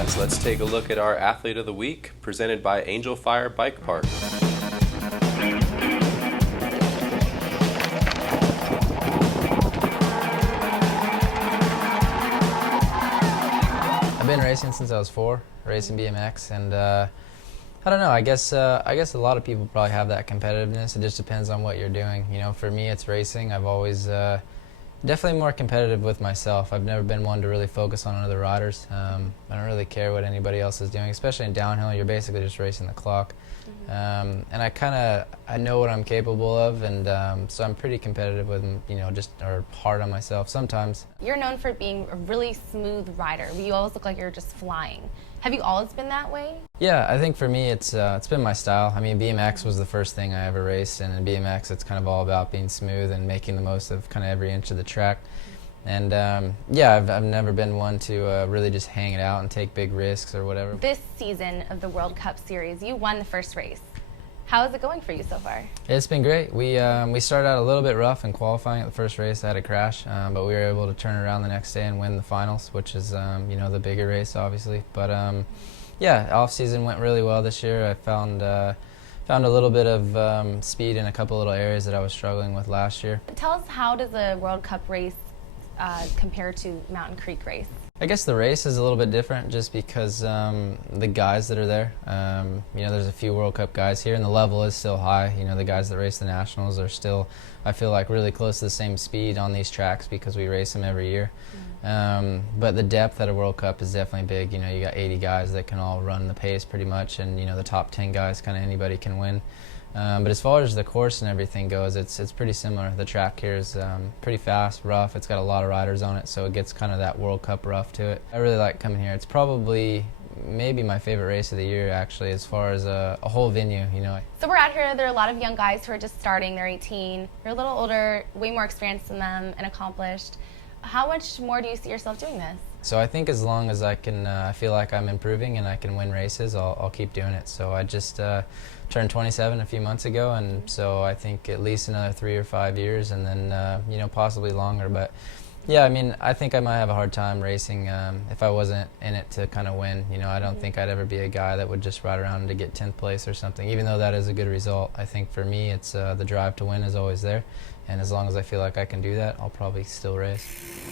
Yes, let's take a look at our Athlete of the Week, presented by Angel Fire Bike Park. I've been racing since I was 4, racing BMX, and I don't know. I guess a lot of people probably have that competitiveness. It just depends on what you're doing. You know, for me, it's racing. I've always definitely more competitive with myself. I've never been one to really focus on other riders. I don't really care what anybody else is doing, especially in downhill. You're basically just racing the clock. And I know what I'm capable of, and so I'm pretty competitive with, or hard on myself sometimes. You're known for being a really smooth rider. You always look like you're just flying. Have you always been that way? Yeah, I think for me it's been my style. I mean, BMX was the first thing I ever raced, and in BMX it's kind of all about being smooth and making the most of kind of every inch of the track. And yeah, I've never been one to really just hang it out and take big risks or whatever. This season of the World Cup Series, you won the first race. How is it going for you so far? It's been great. We started out a little bit rough in qualifying at the first race. I had a crash, but we were able to turn it around the next day and win the finals, which is the bigger race, obviously. But yeah, off season went really well this year. I found a little bit of speed in a couple little areas that I was struggling with last year. Tell us, how does a World Cup race compare to Mountain Creek race? I guess the race is a little bit different just because the guys that are there, there's a few World Cup guys here, and the level is still high. You know, the guys that race the Nationals are still, I feel like, really close to the same speed on these tracks because we race them every year. But the depth at a World Cup is definitely big. You know, you got 80 guys that can all run the pace pretty much, and the top 10 guys, kind of anybody can win. But as far as the course and everything goes, it's pretty similar. The track here is pretty fast, rough. It's got a lot of riders on it, so it gets kind of that World Cup rough to it. I really like coming here. It's probably maybe my favorite race of the year, actually, as far as a whole venue. So we're out here. There are a lot of young guys who are just starting. They're 18. You're a little older, way more experienced than them, and accomplished. How much more do you see yourself doing this? So I think as long as I can, I feel like I'm improving and I can win races, I'll keep doing it. So I just turned 27 a few months ago, and so I think at least another 3 or 5 years, and then possibly longer. But yeah, I mean, I think I might have a hard time racing if I wasn't in it to kind of win. I don't think I'd ever be a guy that would just ride around to get 10th place or something, even though that is a good result. I think for me, it's the drive to win is always there, and as long as I feel like I can do that, I'll probably still race.